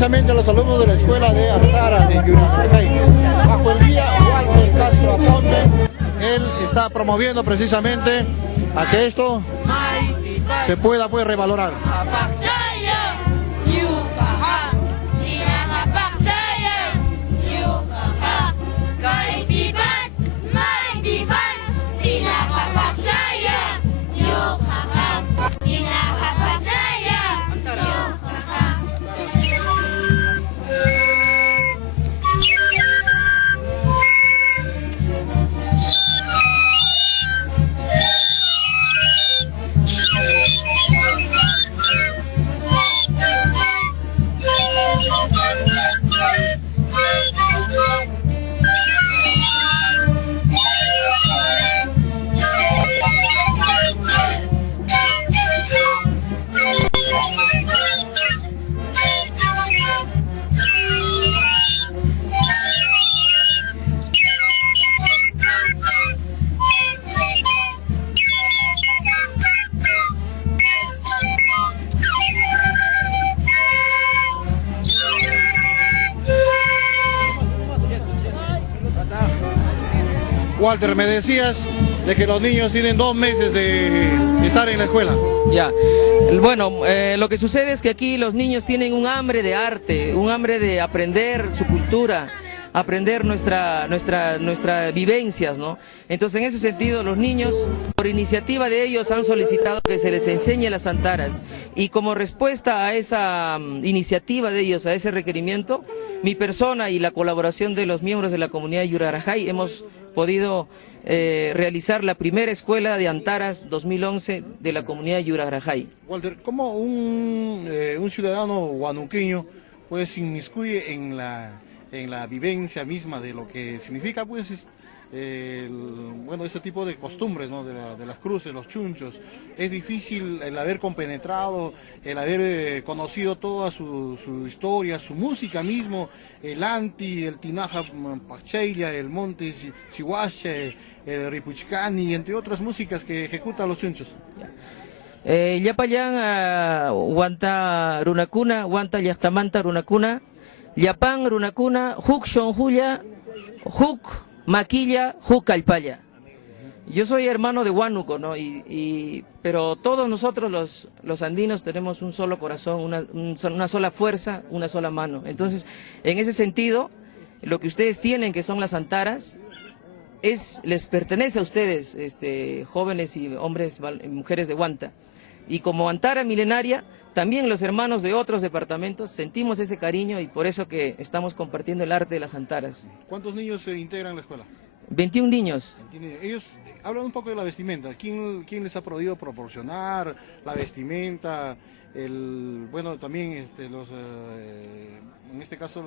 precisamente a los alumnos de la escuela de Antara de Yurarajay. Bajo el guía Walter Castro Aponte, él está promoviendo precisamente a que esto se pueda pues revalorar. Walter, me decías de que los niños tienen 2 meses de estar en la escuela. Ya, bueno, lo que sucede es que aquí los niños tienen un hambre de arte, un hambre de aprender su cultura, aprender nuestras vivencias, ¿no? Entonces, en ese sentido, los niños, por iniciativa de ellos, han solicitado que se les enseñe las antaras. Y como respuesta a esa iniciativa de ellos, a ese requerimiento, mi persona y la colaboración de los miembros de la comunidad de Yurarajay hemos podido realizar la primera escuela de antaras 2011 de la comunidad de Yurarajay. Walter, ¿cómo un ciudadano huanuqueño pues se inmiscuye en la vivencia misma de lo que significa pues bueno, ese tipo de costumbres, ¿no? de las cruces, los chunchos? Es difícil el haber compenetrado, el haber conocido toda su historia, su música mismo, el anti, el tinaja pacheila, el monte chihuache, el ripuchcani, entre otras músicas que ejecutan los chunchos. Yapayán guanta runakuna, guanta yachtamanta runakuna, yapan runakuna, huk shonjuya, huk maquilla, huk calpaya. Yo soy hermano de Huánuco, ¿no? Pero todos nosotros los andinos tenemos un solo corazón, una sola fuerza, una sola mano. Entonces, en ese sentido, lo que ustedes tienen, que son las antaras, les pertenece a ustedes, jóvenes y hombres y mujeres de Huanta. Y como antara milenaria, también los hermanos de otros departamentos sentimos ese cariño y por eso que estamos compartiendo el arte de las antaras. ¿Cuántos niños se integran en la escuela? 21 niños. Ellos hablan un poco de la vestimenta. ¿Quién les ha podido proporcionar la vestimenta? Bueno, también en este caso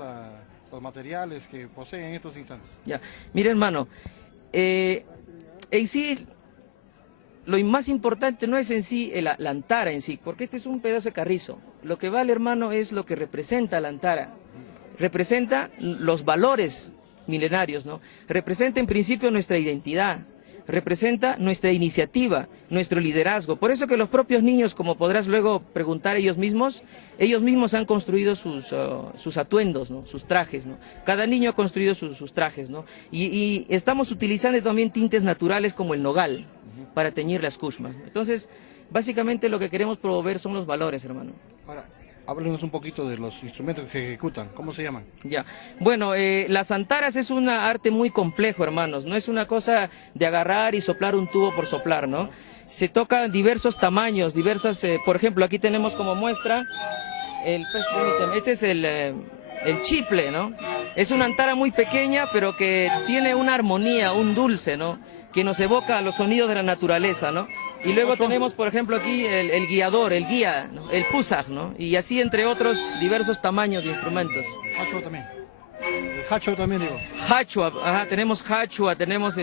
los materiales que poseen en estos instantes. Ya, mire hermano, en sí, lo más importante no es en sí la antara en sí, porque este es un pedazo de carrizo. Lo que vale, hermano, es lo que representa la antara. Representa los valores milenarios, ¿no? Representa en principio nuestra identidad, representa nuestra iniciativa, nuestro liderazgo. Por eso que los propios niños, como podrás luego preguntar ellos mismos han construido sus atuendos, ¿no? Sus trajes, ¿no? Cada niño ha construido sus trajes, ¿no? Y estamos utilizando también tintes naturales como el nogal para teñir las kushmas. Entonces, básicamente lo que queremos promover son los valores, hermano. Ahora, háblenos un poquito de los instrumentos que ejecutan, ¿cómo se llaman? Ya, bueno, las antaras es un arte muy complejo, hermanos, no es una cosa de agarrar y soplar un tubo por soplar, ¿no? Se tocan diversos tamaños, por ejemplo, aquí tenemos como muestra, este es el chiple, ¿no? Es una antara muy pequeña, pero que tiene una armonía, un dulce, ¿no? Que nos evoca los sonidos de la naturaleza, ¿no? Y luego tenemos, por ejemplo, aquí el guiador, el guía, ¿no? El pusaj, ¿no? Y así entre otros diversos tamaños de instrumentos. Hacho también. Hacho también, digo. Hachua, ajá, tenemos hachua, tenemos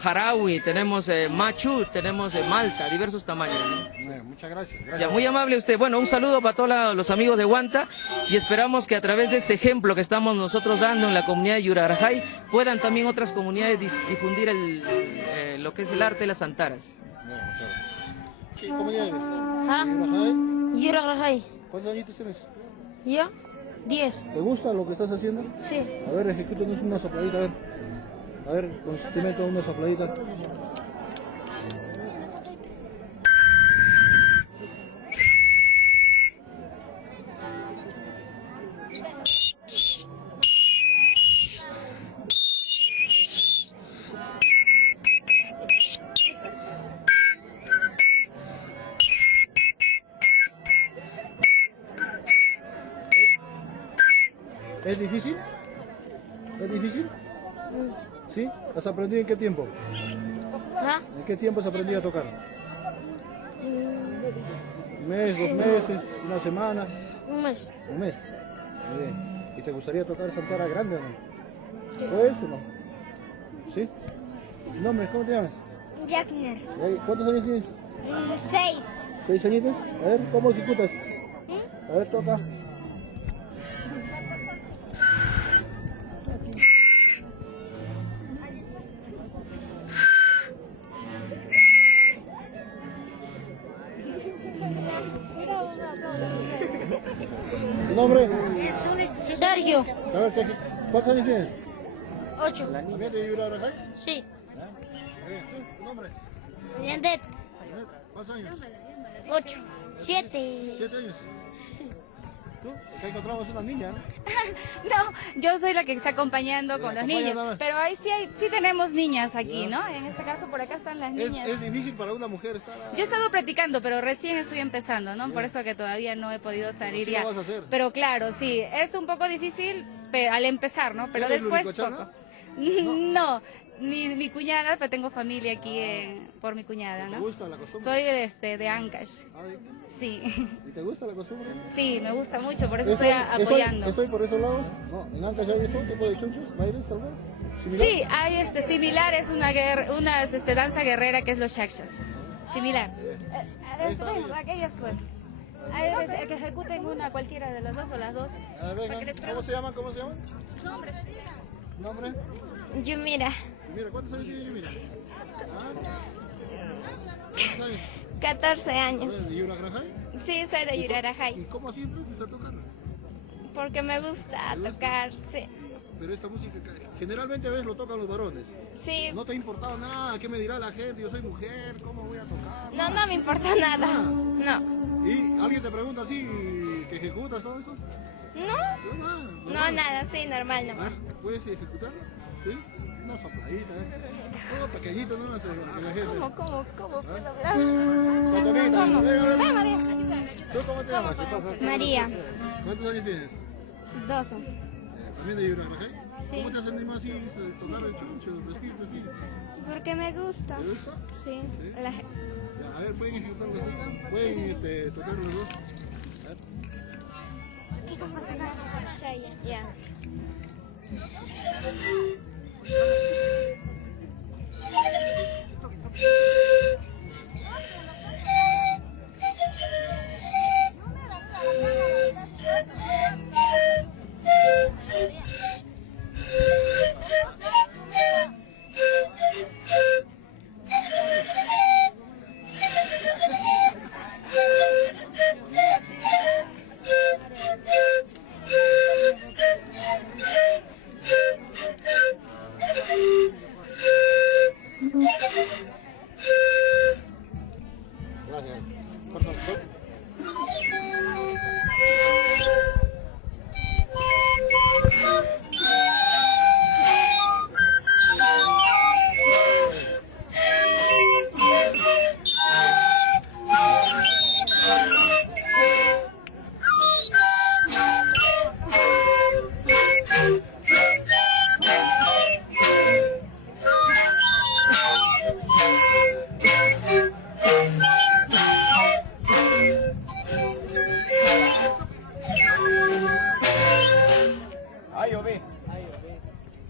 jarawi, tenemos machu, tenemos malta, diversos tamaños, ¿no? Muchas gracias. Ya, muy amable usted. Bueno, un saludo para todos los amigos de Huanta y esperamos que a través de este ejemplo que estamos nosotros dando en la comunidad de Yurarajay puedan también otras comunidades difundir lo que es el arte de las antaras. ¿Qué comunidad eres? ¿Ah? ¿Yurarajay? Yurarajay. ¿Cuántos añitos tienes? ¿Yo? 10. ¿Te gusta lo que estás haciendo? Sí. A ver, ejecútanos una sopladita, a ver. A ver, con su instrumento una sopladita. ¿Es difícil? ¿Es difícil? ¿Sí? ¿Has aprendido en qué tiempo? ¿Ah? ¿En qué tiempo has aprendido a tocar? ¿Un mes, 2 meses, una semana? Un mes. Un mes. Muy bien. ¿Y te gustaría tocar Santara grande o no? ¿Puedes o no? ¿Sí? ¿Tu nombre? ¿Cómo te llamas? Jackner. ¿Cuántos años tienes? 6. 6 añitos. A ver, ¿cómo ejecutas? A ver, toca. ¿Tu nombre? Sergio. A ver, ¿cuántos años tienes? 8. ¿También de Yurarajay? Sí. ¿Tu nombre? Yandet. ¿Cuántos años? 8. 7. 7 años. ¿Tú? Acá encontramos una niña, ¿no? No, yo soy la que está acompañando con los acompaña niños, nada más. pero ahí sí tenemos niñas aquí, ¿no? En este caso por acá están las niñas. Es difícil para una mujer estar... Yo he estado practicando, pero recién estoy empezando, ¿no? Por eso que todavía no he podido salir sí ya. lo vas a hacer. Pero claro, sí, es un poco difícil al empezar, ¿no? Pero ¿Eres después luricochana? poco. No, mi cuñada, pero tengo familia aquí por mi cuñada, ¿Te ¿no? gusta la costumbre? Soy de Ancash, Ah, ¿de- sí. ¿Y te gusta la costumbre? Sí, me gusta mucho, por eso estoy apoyando. Estoy por esos lados. No, en Ancash hay un tipo de chunchos, bailes, algo similar. Sí, hay similar, es una danza guerrera que es los shakshas. Similar. Aquellas pues. Que ejecuten una cualquiera de las dos o las dos. Venga, Para que les ¿cómo se llaman? ¿Cómo se llaman? Sus nombres. ¿Nombre? Yumira. Mira, ¿cuántos años tiene Yumira? ¿Cuántos años? 14 años. ¿De Yurarajay? Sí, soy de ¿Y Yurarajay. cómo así entraste a tocar? Porque me gusta tocar. Sí. Pero esta música, generalmente a veces lo tocan los varones. Sí. ¿No te ha importado nada? ¿Qué me dirá la gente? Yo soy mujer, ¿cómo voy a tocar? No, no me importa nada. No. ¿Y alguien te pregunta así, que ejecutas todo eso? No. No, nada. No, nada. Sí, normal A nomás. ver, ¿puedes ejecutarlo? ¿Sí? Una sopladita, Todo pequeñito, ¿no? Para que la gente... ¿Cómo puedo hablar? Patamita, ¿Cómo? venga, Ah, María. ¿Tú cómo te llamas? María. ¿Cuántos años tienes? 12. ¿También de Yurarajay? ¿Cómo te has animado así a tocar el chuncho, vestirte así? Porque me gusta. ¿Te gusta? Sí. Ya, a ver, ¿pueden ejecutar los dos? ¿Pueden tocar los dos? A ver. Chaya. Ya. Gracias. Perdón.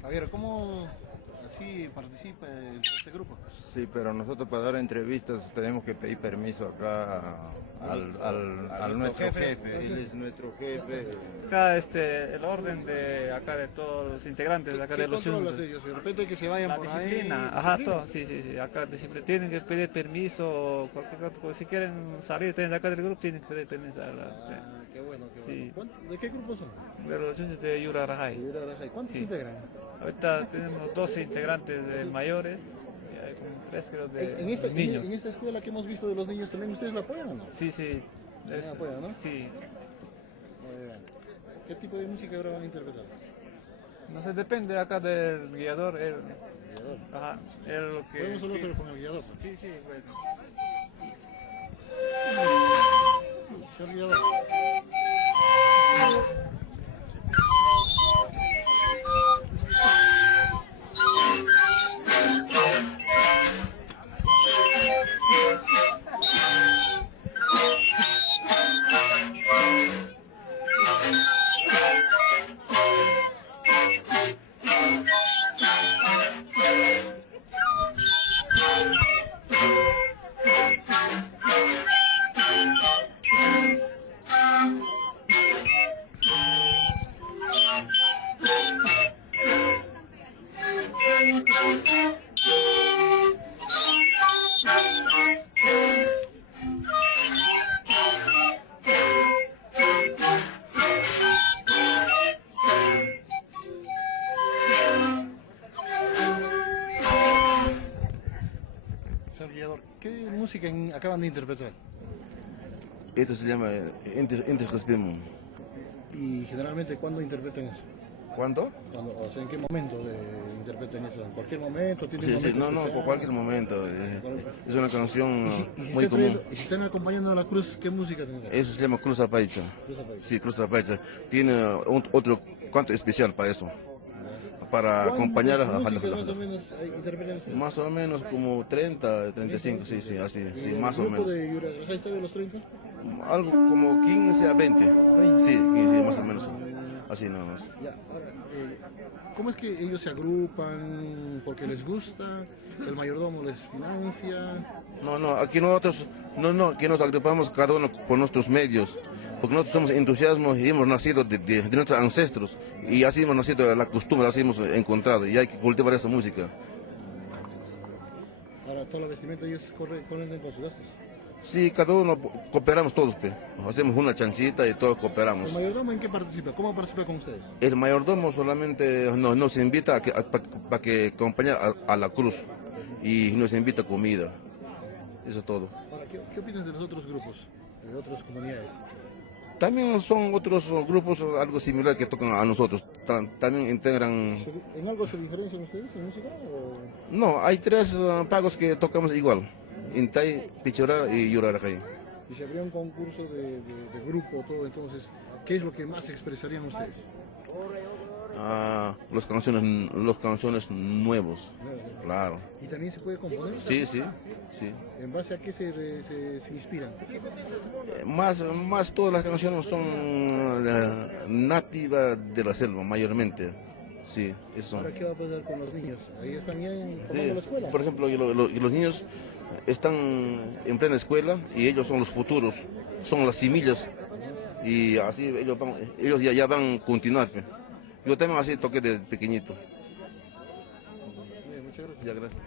Javier, ¿cómo así participe en este grupo. Sí, pero nosotros para dar entrevistas tenemos que pedir permiso acá al nuestro jefe. Él es nuestro jefe. Acá el orden de acá de todos los integrantes de acá ¿Qué de los controlas Yunus. de ellos? De repente que se vayan La por disciplina, ahí. ajá, todo, sí, acá disciplina, tienen que pedir permiso, cualquier cosa, si quieren salir de acá del grupo tienen que pedir permiso a Qué bueno, qué bueno. Sí. ¿De qué grupo son? de los Yunus de Yura Rajay. ¿Cuántos Sí. integran? Ahorita tenemos 12 integrantes de mayores y hay como 3 creo de niños. En esta escuela que hemos visto de los niños, ¿también ustedes la apoyan o no? Sí, apoyan, ¿no? sí. Muy bien. ¿Qué tipo de música ahora van a interpretar? No sé, depende acá del guiador, él, Guiador. ajá, él lo que... Podemos hablar con el guiador. Pues. Sí, bueno. Señor guiador. Señor guiador, ¿qué música acaban de interpretar? Esto se llama Entes Respemo. Y generalmente, ¿cuándo interpretan eso? ¿Cuándo? O sea, ¿en qué momento interpretan eso? ¿En cualquier momento? ¿Tienen Sí, momento no, por especial? cualquier momento. Es una canción ¿Y si muy común. y si están acompañando a la cruz, qué música tienen? Eso se llama Cruz Apaicha. Cruz Apaicha. Sí, Cruz Apaicha. Tiene otro canto especial para eso. Para acompañar a ¿Cuántas músicas más o menos interpretan ustedes? más o menos como 30, 35, sí, así, sí, más o ¿El grupo menos. de Yura Rajay está de los 30? Algo como 15 a 20. Sí, 15, más o menos. Así nada más. Ya, ahora, ¿cómo es que ellos se agrupan? ¿Porque les gusta? ¿El mayordomo les financia? No, aquí nosotros, aquí nos agrupamos cada uno por nuestros medios, porque nosotros somos entusiasmos y hemos nacido de nuestros ancestros, y así hemos nacido, la costumbre, así hemos encontrado, y hay que cultivar esa música. Ahora, toda la vestimenta ellos corren con sus gastos. Sí, cada uno cooperamos todos, hacemos una chanchita y todos ¿El cooperamos. mayordomo en qué participa? ¿Cómo participa con ustedes? El mayordomo solamente nos invita para que acompañe a la cruz, y nos invita comida, eso es todo. Ahora, ¿qué opinas de los otros grupos, de otras comunidades? También son otros grupos algo similar que tocan a nosotros, también integran... ¿En algo se diferencian ustedes en música? No, hay 3 pagos que tocamos igual, Intay, Pichorar y Yurarajay. Y si habría un concurso de grupo, todo, entonces, ¿qué es lo que más expresarían ustedes? Los canciones nuevos, claro. ¿Y también se puede componer? Sí. ¿En base a qué se inspiran? Más todas las canciones son nativas de la selva, mayormente. Sí, eso son. ¿Ahora qué va a pasar con los niños? Ahí están ya Sí, formando la escuela. por ejemplo, los niños están en plena escuela y ellos son los futuros, son las semillas, y así ellos ya van a continuar. Yo también así toqué desde pequeñito. Muchas gracias. Ya, gracias.